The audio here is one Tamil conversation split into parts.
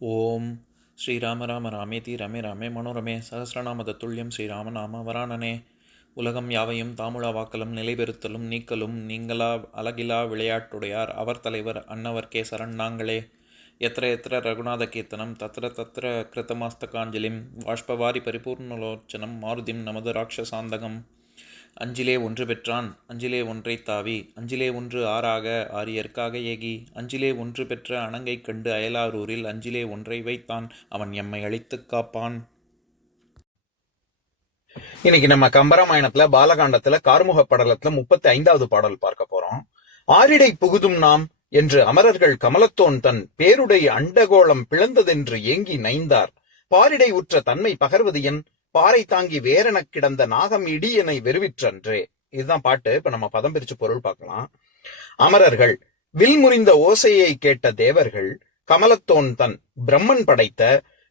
ஓம் ஸ்ரீராம ராம ராமேதி ரமே ராமே மனோரமே சகசிரநாம தத்துல்யம் ஸ்ரீராம நாம வராணனே. உலகம் யாவையும் தாமுழா வாக்கலும் நிலைபெறுத்தலும் நீக்கலும் நீங்களா அழகிலா விளையாட்டுடையார் அவர் தலைவர் அன்னவர் சரண் நாங்களே. எத்திர எத்திர ரகுநாத கீர்த்தனம் தத்திர தத்திர கிருத்தமாஸ்தகாஞ்சலிம் வாஷ்பவாரி பரிபூர்ணலோச்சனம் மாருதிம் நமது ராட்சசாந்தகம். அஞ்சிலே ஒன்று பெற்றான் அஞ்சிலே ஒன்றை தாவி அஞ்சிலே ஒன்று ஆறாக ஆரியர்க்காக ஏகி அஞ்சிலே ஒன்று பெற்ற அணங்கை கண்டு அயலாரூரில் அஞ்சிலே ஒன்றை வைத்தான் அவன் எம்மை அழித்துக் காப்பான். இன்னைக்கு நம்ம கம்பராமாயணத்துல பாலகாண்டத்துல கார்முக படலத்துல 35வது பாடல் பார்க்க போறோம். ஆரிடை புகுதும் நாம் என்று அமரர்கள் கமலத்தோன் தன் பேருடை அண்டகோளம் பிளந்ததென்று ஏங்கி நைந்தார். பாரிடை உற்ற தன்மை பகர்வது என் பாறை தாங்கி வேரெனக் கிடந்த நாகம் இடியனை வெறுவிற்றன்றே. இதுதான் பாட்டு. இப்ப நம்ம பதம் பிரிச்சு பொருள் பார்க்கலாம். அமரர்கள் வில் முறிந்த ஓசையை கேட்ட தேவர்கள் கமலத்தோன் தன் பிரம்மன் படைத்த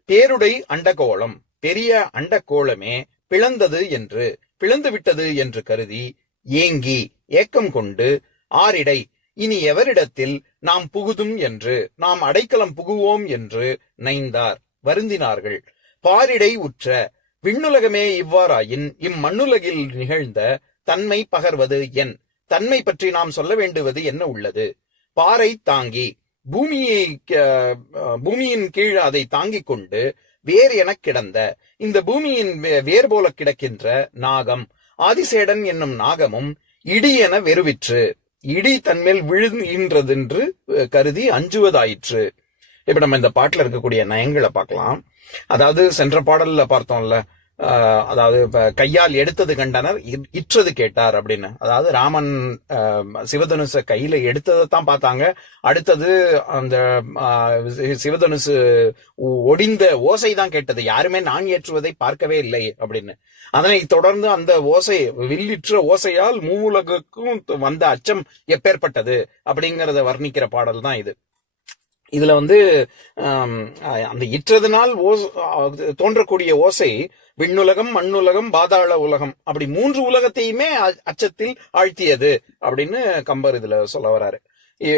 பேருடை அண்டகோளம் பெரிய அண்டகோளமே பிளந்து விட்டது என்று கருதி ஏங்கி ஏக்கம் கொண்டு ஆரிடை இனி எவரிடத்தில் நாம் புகுதும் என்று நாம் அடைக்கலம் புகுவோம் என்று நைந்தார் வருந்தினார்கள். பாரிடை உற்ற விண்ணுலகமே இவ்வாறாயின் இம்மண்ணுலகில் நிகழ்ந்த தன்மை பகர்வது என் தன்மை பற்றி நாம் சொல்ல வேண்டுவது என்ன உள்ளது? பாறை தாங்கி பூமியின் கீழ் அதை தாங்கிக் கொண்டு வேர் என கிடந்த இந்த பூமியின் வேர் போல கிடக்கின்ற நாகம் ஆதிசேடன் என்னும் நாகமும் இடி என வெறுவிற்று இடி தன்மேல் விழுகின்றதென்று கருதி அஞ்சுவதாயிற்று. இப்ப நம்ம இந்த பாட்டுல இருக்கக்கூடிய நயங்களை பார்க்கலாம். அதாவது சென்ற பாடல்ல பார்த்தோம்ல, அதாவது கையால் எடுத்தது கண்டனர் இற்றது கேட்டார் அப்படின்னு. அதாவது ராமன் சிவதனுச கையில எடுத்ததைத்தான் பார்த்தாங்க. அடுத்தது அந்த சிவதனுசு ஒடிந்த ஓசை தான் கேட்டது. யாருமே நான் ஏற்றுவதை பார்க்கவே இல்லை அப்படின்னு. அதனை தொடர்ந்து அந்த ஓசை வில்லிற்ற ஓசையால் மூவுலகுக்கும் வந்த அச்சம் எப்பேற்பட்டது அப்படிங்கறத வர்ணிக்கிற பாடல் தான் இது. இதுல அந்த இற்றதுனால் தோன்றக்கூடிய ஓசை விண்ணுலகம் மண்ணுலகம் பாதாள உலகம் அப்படி 3 உலகத்தையுமே அச்சத்தில் ஆழ்த்தியது அப்படின்னு கம்பர் இதுல சொல்ல வர்றாரு.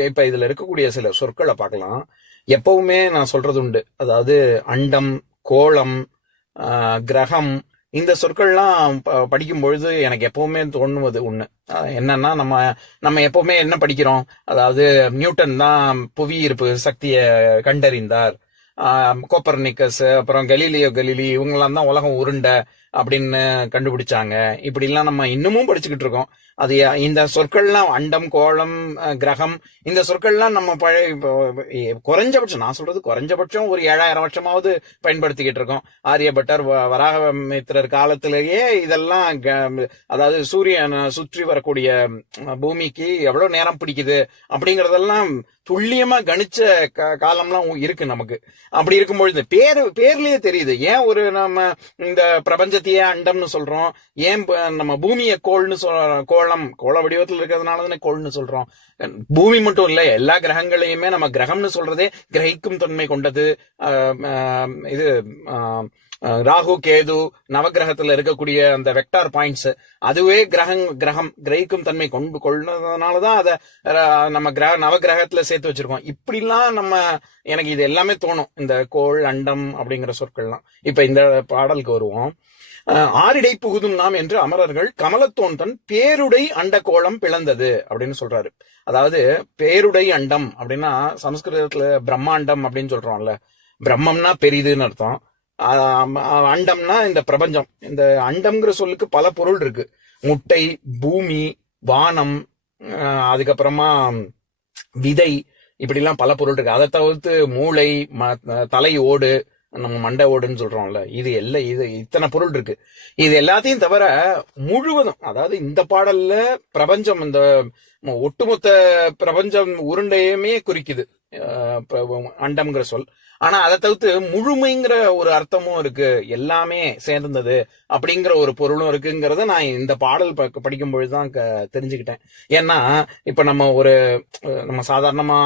இப்ப இதுல இருக்கக்கூடிய சில சொற்களை பார்க்கலாம். எப்பவுமே நான் சொல்றது உண்டு. அதாவது அண்டம், கோளம், கிரகம், இந்த சொற்கள்லாம் படிக்கும் பொழுது எனக்கு எப்பவுமே தோணுவது ஒண்ணு என்னன்னா, நம்ம எப்பவுமே என்ன படிக்கிறோம்? அதாவது நியூட்டன் தான் புவி ஈர்ப்பு சக்தியை கண்டறிந்தார், கோப்பர்னிக்கஸ், அப்புறம் கலீலி இவங்கெல்லாம் தான் உலகம் உருண்டை அப்படின்னு கண்டுபிடிச்சாங்க. இப்படி எல்லாம் நம்ம இன்னமும் படிச்சுக்கிட்டு இருக்கோம். அது இந்த சொற்கள்லாம் அண்டம், கோளம், கிரகம், இந்த சொற்கள்லாம் நம்ம குறைஞ்சபட்சம் நான் சொல்றது குறைஞ்சபட்சம் ஒரு 7000 வருஷமாவது பயன்படுத்திக்கிட்டு இருக்கோம். ஆரியபட்டர் வராகமித்திரர் காலத்திலேயே இதெல்லாம், அதாவது சூரியனை சுற்றி வரக்கூடிய பூமிக்கு எவ்வளவு நேரம் பிடிக்குது அப்படிங்கறதெல்லாம் துல்லியமா கணிச்ச காலம்லாம் இருக்கு நமக்கு. அப்படி இருக்கும்பொழுது பேர்லயே தெரியுது ஏன் நம்ம இந்த பிரபஞ்சத்தையே அண்டம்னு சொல்றோம், ஏன் நம்ம பூமியை கோள்னு கோள வடிவத்தில் இருக்கிறதுனால கோள்னு சொல்றோம். பூமி மட்டும் இல்ல, எல்லா கிரகங்களையுமே நம்ம கிரகம்னு சொல்றதே கிரகிக்கும் தன்மை கொண்டது. இது ராகு கேது நவகிரகத்துல இருக்கக்கூடிய அந்த வெக்டார் பாயிண்ட்ஸ், அதுவே கிரகம் கிரகிக்கும் தன்மை கொண்டதுனாலதான் அதை நம்ம நவகிரகத்துல சேர்த்து வச்சிருக்கோம். இப்படிலாம் எனக்கு இது எல்லாமே தோணும், இந்த கோள் அண்டம் அப்படிங்கிற சொற்கள்லாம். இப்ப இந்த பாடலுக்கு வருவோம். ஆரிடை புகுதும் நாம் என்று அமரர்கள் கமலத்தோன் தன் பேருடை அண்ட கோளம் பிளந்தது அப்படின்னு சொல்றாரு. அதாவது பேருடை அண்டம் அப்படின்னா சமஸ்கிருதத்துல பிரம்மாண்டம் அப்படின்னு சொல்றோம்ல. பிரம்மம்னா பெரிதுன்னு அர்த்தம். அண்டம்னா இந்த பிரபஞ்சம். இந்த அண்டம்ங்கிற சொல்லுக்கு பல பொருள் இருக்கு. முட்டை, பூமி, வானம், அதுக்கப்புறமா விதை, இப்படி எல்லாம் பல பொருள் இருக்கு. அதை தவிர்த்து மூளை, தலை ஓடு, நம்ம மண்டை ஓடுன்னு சொல்றோம்ல, இது இத்தனை பொருள் இருக்கு. இது எல்லாத்தையும் தவிர முழுவதும், அதாவது இந்த பாடல்ல பிரபஞ்சம், இந்த ஒட்டுமொத்த பிரபஞ்சம் உருண்டையுமே குறிக்குது அண்டம்ங்கிற சொல். ஆனா அதை தவிர்த்து முழுமைங்கிற ஒரு அர்த்தமும் இருக்கு, எல்லாமே சேர்ந்தது அப்படிங்கிற ஒரு பொருளும் இருக்குங்கிறத நான் இந்த பாடல் படிக்கும் பொழுதுதான் தெரிஞ்சுக்கிட்டேன். ஏன்னா இப்ப நம்ம சாதாரணமா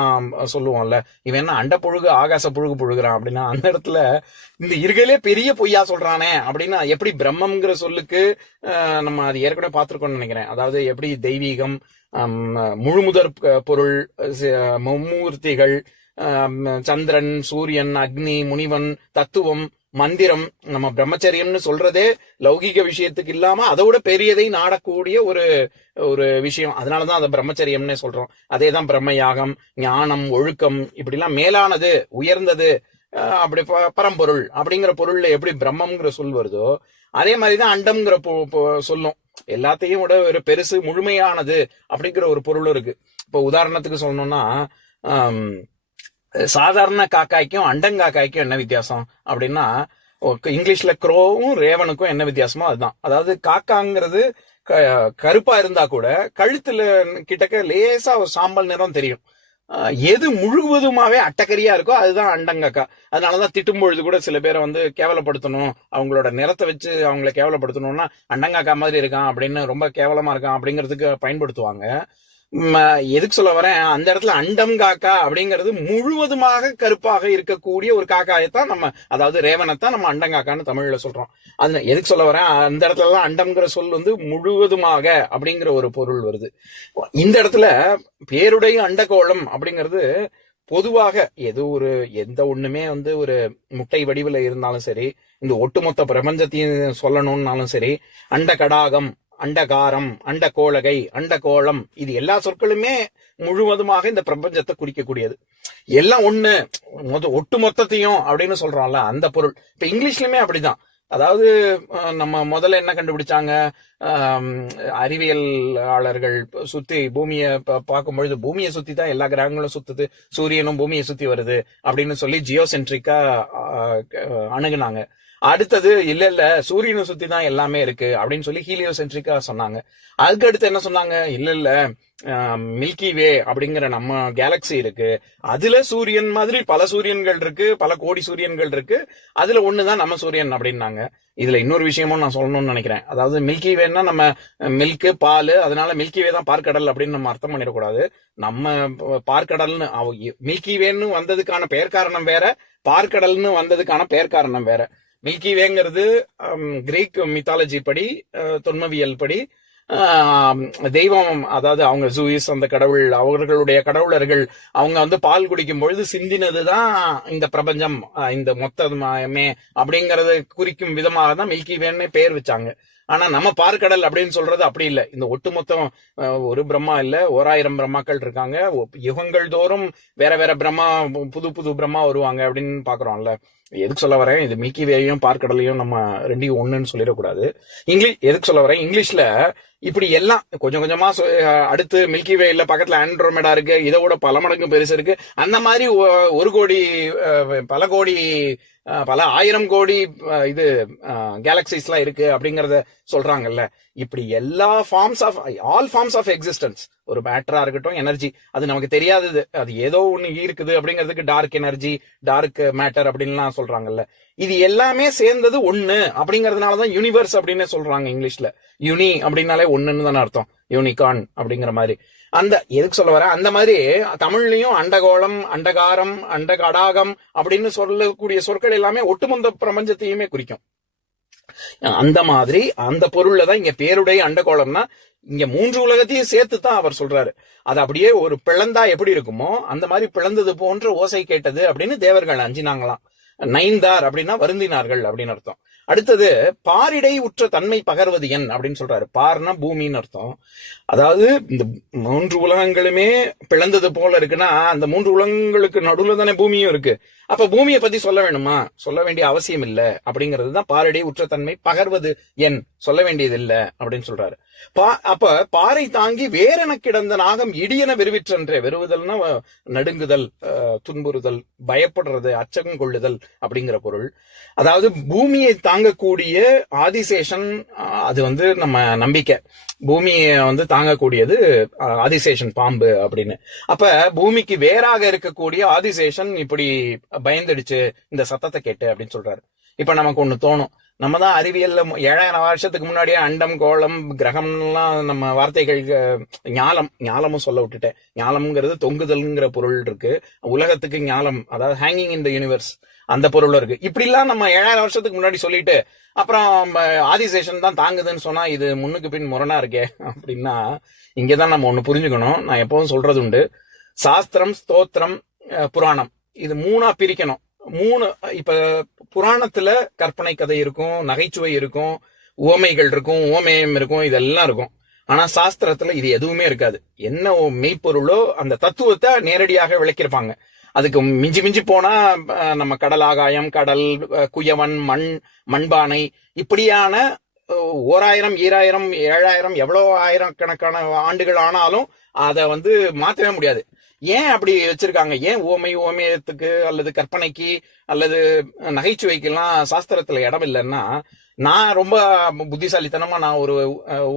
சொல்லுவோம்ல, இவன் என்ன அண்ட புழுகு ஆகாச புழுகு புழுகுறான் அப்படின்னா, அந்த இடத்துல இந்த இருக்கையிலே பெரிய பொய்யா சொல்றானே அப்படின்னா, எப்படி பிரம்மம்ங்கிற சொல்லுக்கு நம்ம அது ஏற்கனவே பார்த்திருக்கோம்னு நினைக்கிறேன். அதாவது எப்படி தெய்வீகம், முழுமுதற் பொருள், மும்மூர்த்திகள், சந்திரன், சூரியன், அக்னி, முனிவன், தத்துவம், மந்திரம், நம்ம பிரம்மச்சரியம்னு சொல்றதே லௌகிக விஷயத்துக்கு இல்லாம அதோட பெரியதை நாடக்கூடிய ஒரு ஒரு விஷயம். அதனாலதான் அதை பிரம்மச்சரியம்னே சொல்றோம். அதேதான் பிரம்ம யாகம், ஞானம், ஒழுக்கம், இப்படிலாம் மேலானது, உயர்ந்தது, அப்படி பரம்பொருள் அப்படிங்கிற பொருள்ல எப்படி பிரம்மம்ங்கிற சொல் வருதோ அதே மாதிரிதான் அண்டம்ங்கிற சொல்லும். எல்லாத்தையும் விட ஒரு பெருசு, முழுமையானது அப்படிங்கிற ஒரு பொருள் இருக்கு. இப்போ உதாரணத்துக்கு சொல்லணும்னா சாதாரண காக்காய்க்கும் அண்டங்காக்காய்க்கும் என்ன வித்தியாசம் அப்படின்னா, இங்கிலீஷ்ல க்ரோவும் ரேவனுக்கும் என்ன வித்தியாசமோ அதுதான். அதாவது காக்காங்கிறது கருப்பா இருந்தா கூட கழுத்துல கிட்டக்க லேசா ஒரு சாம்பல் நிறம் தெரியும். எது முழுவதுமாவே அட்டக்கரியா இருக்கோ அதுதான் அண்டங்காக்கா. அதனாலதான் திட்டும் பொழுது கூட சில பேரை கேவலப்படுத்தணும், அவங்களோட நிறத்தை வச்சு அவங்கள கேவலப்படுத்தணும்னா அண்டங்காக்கா மாதிரி இருக்கான் அப்படின்னு, ரொம்ப கேவலமா இருக்கான் அப்படிங்கிறதுக்கு பயன்படுத்துவாங்க. எதுக்கு சொல்ல வரேன், அந்த இடத்துல அண்டம் காக்கா அப்படிங்கிறது முழுவதுமாக கருப்பாக இருக்கக்கூடிய ஒரு காக்காயத்தான் நம்ம, அதாவது ரேவனைத்தான் நம்ம அண்டங்காக்கான்னு தமிழ்ல சொல்றோம். அது எதுக்கு சொல்ல வரேன், அந்த இடத்துல எல்லாம் அண்டம்ங்கிற சொல் முழுவதுமாக அப்படிங்கிற ஒரு பொருள் வருது. இந்த இடத்துல பேருடைய அண்டகோளம் அப்படிங்கிறது பொதுவாக எந்த ஒண்ணுமே ஒரு முட்டை வடிவில் இருந்தாலும் சரி, இந்த ஒட்டுமொத்த பிரபஞ்சத்தையும் சொல்லணும்னாலும் சரி, அண்ட கடாகம், அண்டகாரம், அண்ட கோளகை, அண்ட கோளம், இது எல்லா சொற்களுமே முழுவதுமாக இந்த பிரபஞ்சத்தை குறிக்கக்கூடியது. எல்லாம் ஒண்ணு, ஒட்டு மொத்தத்தையும் அப்படின்னு சொல்றோம்ல, அந்த பொருள். இப்ப இங்கிலீஷ்லயுமே அப்படிதான். அதாவது நம்ம முதல்ல என்ன கண்டுபிடிச்சாங்க, அறிவியலாளர்கள் சுத்தி பூமியை பார்க்கும் பொழுது பூமியை சுத்தி தான் எல்லா கிரகங்களும் சுத்துது, சூரியனும் பூமியை சுத்தி வருது அப்படின்னு சொல்லி ஜியோசென்ட்ரிக்கா அணுகுனாங்க. அடுத்தது இல்ல சூரியனை சுத்தி தான் எல்லாமே இருக்கு அப்படின்னு சொல்லி ஹீலியோசென்ட்ரிக்கா சொன்னாங்க. அதுக்கு அடுத்து என்ன சொன்னாங்க, இல்ல மில்கி வே அப்படிங்கிற நம்ம கேலக்சி இருக்கு, அதுல சூரியன் மாதிரி பல சூரியன்கள் இருக்கு, பல கோடி சூரியன்கள் இருக்கு, அதுல ஒண்ணுதான் நம்ம சூரியன் அப்படின்னாங்க. இதுல இன்னொரு விஷயமும் நான் சொல்லணும்னு நினைக்கிறேன். அதாவது மில்கி வேன்னா நம்ம மில்க் பால், அதனால மில்கி வே தான் பார்க்கடல் அப்படின்னு நம்ம அர்த்தம் பண்ணிடக்கூடாது. நம்ம பார்க்கடல்னு மில்கி வேன்னு வந்ததுக்கான பெயர் காரணம் வேற, பார்க்கடல்னு வந்ததுக்கான பெயர் காரணம் வேற. மில்கி வேங்கிறது கிரீக் மித்தாலஜி படி, தொன்மவியல் படி தெய்வம், அதாவது அவங்க ஜூயிஸ் அந்த கடவுள், அவர்களுடைய கடவுளர்கள் அவங்க பால் குடிக்கும் பொழுது சிந்தினதுதான் இந்த பிரபஞ்சம், இந்த மொத்தமே அப்படிங்கறத குறிக்கும் விதமாக தான் மில்கி வேன்னு பெயர் வச்சாங்க. ஆனா நம்ம பார்க்கடல் அப்படின்னு சொல்றது அப்படி இல்லை. இந்த ஒட்டுமொத்தம் ஒரு பிரம்மா இல்ல, 1000 பிரம்மாக்கள் இருக்காங்க, யுகங்கள் தோறும் வேற வேற பிரம்மா, புது புது பிரம்மா வருவாங்க அப்படின்னு பாக்குறோம்ல. எதுக்கு சொல்ல வரேன், இது மில்கி வேயையும் பார்க்கடலையும் நம்ம ரெண்டையும் ஒண்ணுன்னு சொல்லிடக்கூடாது. எதுக்கு சொல்ல வரேன், இங்கிலீஷ்ல இப்படி எல்லாம் கொஞ்சம் கொஞ்சமா அடுத்து மில்கி வே இல்ல, பக்கத்துல ஆண்ட்ரோமெடா இருக்கு, இதோட பல மடங்கு பெருசு இருக்கு, அந்த மாதிரி 1 கோடி, பல கோடி, பல 1000 கோடி இது கேலக்சிஸ் எல்லாம் இருக்கு அப்படிங்கறத சொல்றாங்கல்ல. இப்படி எல்லா ஆல் ஃபார்ம்ஸ் ஆஃப் எக்ஸிஸ்டன்ஸ், ஒரு மேட்டரா இருக்கட்டும், எனர்ஜி, அது நமக்கு தெரியாதது, அது ஏதோ ஒண்ணு இருக்குது அப்படிங்கிறதுக்கு டார்க் எனர்ஜி, டார்க் மேட்டர் அப்படின்லாம் சொல்றாங்கல்ல. இது எல்லாமே சேர்ந்தது ஒண்ணு அப்படிங்கறதுனாலதான் யூனிவர்ஸ் அப்படின்னு சொல்றாங்க இங்கிலீஷ்ல. யூனி அப்படின்னாலே ஒண்ணுன்னு தானே அர்த்தம், யூனிகார்ன் அப்படிங்கிற மாதிரி. அந்த எதுக்கு சொல்ல வர, அந்த மாதிரி தமிழ்லயும் அண்டகோளம், அண்டகாரம், அண்டகடாகம் அப்படின்னு சொல்லக்கூடிய சொற்கள் எல்லாமே ஒட்டுமொத்த பிரபஞ்சத்தையுமே குறிக்கும். அந்த மாதிரி அந்த பொருள்ல தான் இங்க பேருடைய அண்டகோளம்னா இங்க 3 உலகத்தையும் சேர்த்து தான் அவர் சொல்றாரு. அது அப்படியே ஒரு பிளந்தா எப்படி இருக்குமோ அந்த மாதிரி பிளந்தது போன்ற ஓசை கேட்டது அப்படின்னு தேவர்கள் அஞ்சினாங்களாம். நைந்தார் அப்படின்னா வருந்தினார்கள் அப்படின்னு அர்த்தம். அடுத்தது பாரிடை உற்ற தன்மை பகர்வது என் அப்படின்னு சொல்றாரு. பார்னா பூமின்னு அர்த்தம். அதாவது இந்த 3 உலகங்களுமே பிளந்தது போல இருக்குன்னா அந்த 3 உலகங்களுக்கு நடுவுல தானே பூமியும் இருக்கு. அப்ப பூமியை பத்தி சொல்ல வேணுமா, சொல்ல வேண்டிய அவசியம் இல்ல அப்படிங்கிறது தான் பாரிடை உற்ற தன்மை பகர்வது என், சொல்ல வேண்டியது இல்ல அப்படின்னு சொல்றாரு. அப்ப பாறை தாங்கி வேறென கிடந்த நாகம் இடியென வெறுவிற்றன்றே. வெறுவுதல்னா நடுங்குதல், துன்புறுதல், பயப்படுறது, அச்சம் கொள்ளுதல் அப்படிங்கிற பொருள். அதாவது பூமியை தாங்கக்கூடிய ஆதிசேஷன், அது நம்ம நம்பிக்கை. பூமியை தாங்கக்கூடியது ஆதிசேஷன் பாம்பு அப்படின்னு. அப்ப பூமிக்கு வேறாக இருக்கக்கூடிய ஆதிசேஷன் இப்படி பயந்துடுச்சு இந்த சத்தத்தை கேட்டு அப்படின்னு சொல்றாரு. இப்ப நமக்கு ஒண்ணு தோணும், நம்ம தான் அறிவியல்ல 7000 வருஷத்துக்கு முன்னாடியே அண்டம், கோளம், கிரகம்லாம் நம்ம வார்த்தைகள், ஞாலமும் சொல்ல விட்டுட்டேன். ஞாலம்ங்கிறது தொங்குதல்ங்கிற பொருள் இருக்கு. உலகத்துக்கு ஞாலம், அதாவது ஹேங்கிங் இன் த யூனிவர்ஸ், அந்த பொருள் இருக்கு. இப்படி எல்லாம் நம்ம 7000 வருஷத்துக்கு முன்னாடி சொல்லிட்டு அப்புறம் ஆதிசேஷன் தான் தாங்குதுன்னு சொன்னா இது முன்னுக்கு பின் முரணா இருக்கே அப்படின்னா, இங்கதான் நம்ம ஒண்ணு புரிஞ்சுக்கணும். நான் எப்பவும் சொல்றது உண்டு, சாஸ்திரம், ஸ்தோத்திரம், புராணம். இது 3ஆ பிரிக்கணும். 3 இப்ப புராணத்துல கற்பனை கதை இருக்கும், நகைச்சுவை இருக்கும், உவமைகள் இருக்கும், உவமேயம் இருக்கும், இதெல்லாம் இருக்கும். ஆனா சாஸ்திரத்துல இது எதுவுமே இருக்காது. என்ன மெய்ப்பொருளோ அந்த தத்துவத்தை நேரடியாக விளக்கியிருப்பாங்க. அதுக்கு மிஞ்சி மிஞ்சி போனா நம்ம கடல் ஆகாயம், கடல், குயவன், மண்பானை, இப்படியான 1000, 2000, 7000 எவ்வளவு ஆயிரக்கணக்கான ஆண்டுகள் ஆனாலும் அதை மாற்றவே முடியாது. ஏன் அப்படி வச்சிருக்காங்க? ஏன் ஓமயத்துக்கு அல்லது கற்பனைக்கு அல்லது நகைச்சுவைக்கு எல்லாம் சாஸ்திரத்துல இடம் இல்லைன்னா, நான் ரொம்ப புத்திசாலித்தனமா நான் ஒரு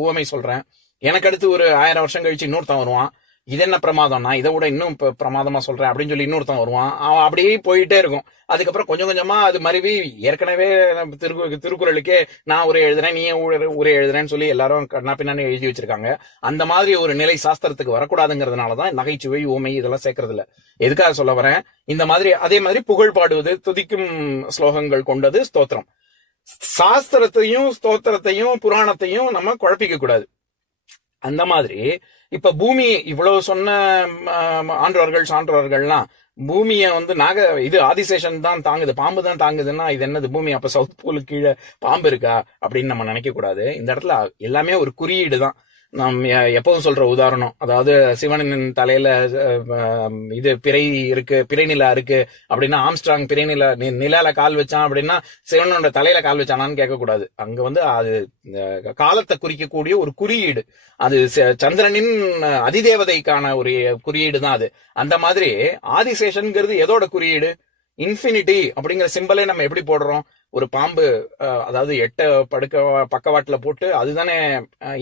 உவமை சொல்றேன். எனக்கு அடுத்து ஒரு 1000 வருஷம் கழிச்சு இன்னொருத்தன் வருவான், இது என்ன பிரமாதம்னா இதை விட இன்னும் பிரமாதமா சொல்றேன் அப்படின்னு சொல்லி இன்னொருத்தன் வருவான். அவன் அப்படியே போயிட்டே இருக்கும். அதுக்கப்புறம் கொஞ்சம் கொஞ்சமா அது மருவி ஏற்கனவே திருக்குறளுக்கே நான் உரை எழுதுறேன், நீ உரை எழுதுறேன்னு சொல்லி எல்லாரும் கண்ணா பின்னாடி எழுதி வச்சிருக்காங்க. அந்த மாதிரி ஒரு நிலை சாஸ்திரத்துக்கு வரக்கூடாதுங்கிறதுனாலதான் நகைச்சுவை, ஊமை இதெல்லாம் சேர்க்கறது இல்ல. எதுக்காக சொல்ல வரேன்? இந்த மாதிரி அதே மாதிரி புகழ் பாடுவது, துதிக்கும் ஸ்லோகங்கள் கொண்டது ஸ்தோத்திரம். சாஸ்திரத்தையும் ஸ்தோத்திரத்தையும் புராணத்தையும் நம்ம குழப்பிக்க கூடாது. அந்த மாதிரி இப்ப பூமி இவ்வளவு சொன்ன ஆன்றோர்கள் சான்றோர்கள்லாம் பூமியை இது ஆதிசேஷன் தான் தாங்குது, பாம்பு தான் தாங்குதுன்னா இது என்னது பூமி? அப்ப சவுத் போலுக்கு கீழே பாம்பு இருக்கா அப்படின்னு நம்ம நினைக்க கூடாது. இந்த இடத்துல எல்லாமே ஒரு குறியீடு தான். நாம் எப்போதும் சொல்ற உதாரணம், அதாவது சிவனின் தலையில இது பிறை நிலா இருக்கு அப்படின்னா ஆம்ஸ்ட்ராங் நிலால கால் வச்சான் அப்படின்னா சிவனோட தலையில கால் வச்சானான்னு கேட்கக்கூடாது. அங்க அது காலத்தை குறிக்கக்கூடிய ஒரு குறியீடு. அது சந்திரனின் அதிதேவதைக்கான ஒரு குறியீடு தான் அது. அந்த மாதிரி ஆதிசேஷன்ங்கிறது எதோட குறியீடு? இன்ஃபினிட்டி அப்படிங்கிற சிம்பலே நம்ம எப்படி போடுறோம்? ஒரு பாம்பு, அதாவது 8 பக்கவாட்டுல போட்டு அதுதானே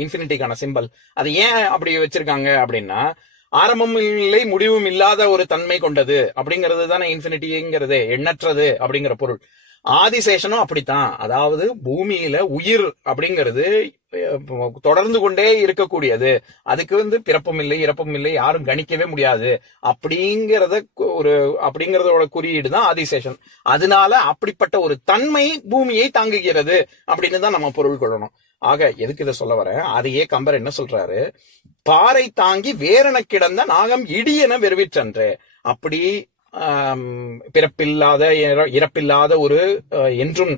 இன்ஃபினிட்டிக்கான சிம்பல். அது ஏன் அப்படி வச்சிருக்காங்க அப்படின்னா, ஆரம்பமும் இல்லை முடிவும் இல்லாத ஒரு தன்மை கொண்டது அப்படிங்கிறது தானே இன்ஃபினிட்டிங்கிறது, எண்ணற்றது அப்படிங்கிற பொருள். ஆதிசேஷனும் அப்படித்தான். அதாவது பூமியில உயிர் அப்படிங்கிறது தொடர்ந்து கொண்டே இருக்கக்கூடியது. அதுக்கு பிறப்பும் இல்லை இறப்பும் இல்லை, யாரும் கணிக்கவே முடியாது அப்படிங்கறதோட குறியீடு தான் ஆதிசேஷன். அதனால அப்படிப்பட்ட ஒரு தன்மை பூமியை தாங்குகிறது அப்படின்னு தான் நம்ம பொருள் கொள்ளணும். ஆக எதுக்கு இதை சொல்ல வரேன்? அதையே கம்பர் என்ன சொல்றாரு? பாறை தாங்கி வேரென கிடந்த நாகம் இடியென வெறுவிற்றன்று. அப்படி பிறப்பில்லாத இறப்பில்லாத ஒரு என்றும்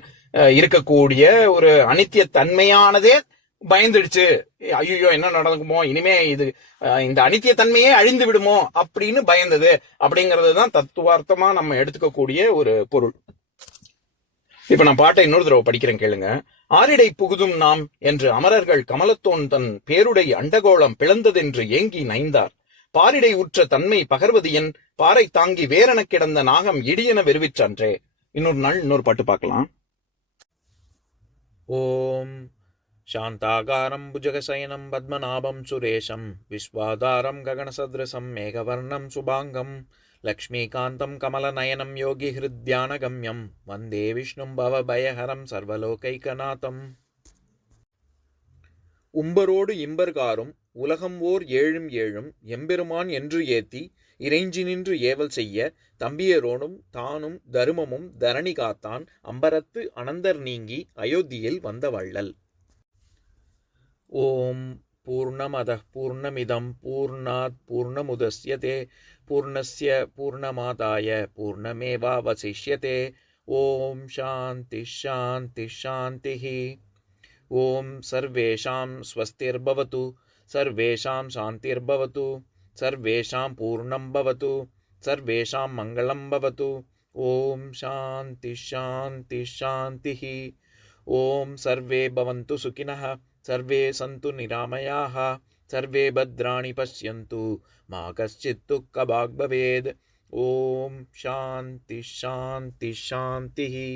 இருக்கக்கூடிய ஒரு அனித்திய தன்மையானதே பயந்துடுச்சு. ஐயோ என்ன நடக்குமோ, இனிமே இந்த அனித்திய தன்மையே அழிந்து விடுமோ அப்படின்னு பயந்தது அப்படிங்கறது தான் தத்துவார்த்தமா நம்ம எடுத்துக்கக்கூடிய ஒரு பொருள். இப்ப நான் பாட்டை இன்னொரு தடவை படிக்கிறேன், கேளுங்க. ஆரிடை புகுதும் நாம் என்று அமரர்கள் கமலத்தோன் தன் பேருடை அண்டகோளம் பிளந்ததென்று ஏங்கி நைந்தார். பாரிடை உற்ற தன்மை பகர்வது என் பாறை தாங்கி வேரென கிடந்த நாகம் இடியென வெறுவிற்றன்றே. இன்னொரு நாள் இன்னொரு பாட்டு பார்க்கலாம். ஓம் சாந்தாகாரம் புஜகசயனம் பத்மநாபம் சுரேஷம் விஸ்வாதாரம் ககனசத்ரசம் மேகவர்ணம் சுபாங்கம் லக்ஷ்மீகாந்தம் கமலநயனம் யோகி ஹிருத்யானகம்யம் வந்தே விஷ்ணும் பவபயஹரம் சர்வலோகைகநாதம். உம்பரோடு இம்பர்காரும் உலகம் ஓர் ஏழும் ஏழும் எம்பெருமான் என்று ஏத்தி இறைஞ்சி நின்று ஏவல் செய்ய தம்பியரோனும் தானும் தருமமும் தரணி காத்தான் அம்பரத்து அனந்தர் நீங்கி அயோத்தியில் வந்த வள்ளல். ஓம் பூர்ணமதః பூர்ணமிதம் பூர்ணாத் பூர்ணமுதஸ்யதே பூர்ணஸ்ய பூர்ணமாதாய பூர்ணமேவாவசிஷ்யதே. ஓம் சாந்தி சாந்தி சாந்திஹி. ஓம் சர்வேஷாம் ஸ்வஸ்திர்பவது சர்வேஷாம் சாந்திர்பவது சர்வேஷாம் பூர்ணம் பவது சர்வேஷாம் மங்களம் பவது. ஓம் சாந்தி சாந்தி சாந்திஹி. ஓம் சர்வே பவந்து சுகினः சர்வே சந்து நிராமயாः சர்வே பத்ராணி பஷ்யந்து மா கஷ்சித் துக்கபாக் பவேத். ஓம் சாந்தி சாந்தி சாந்திஹி.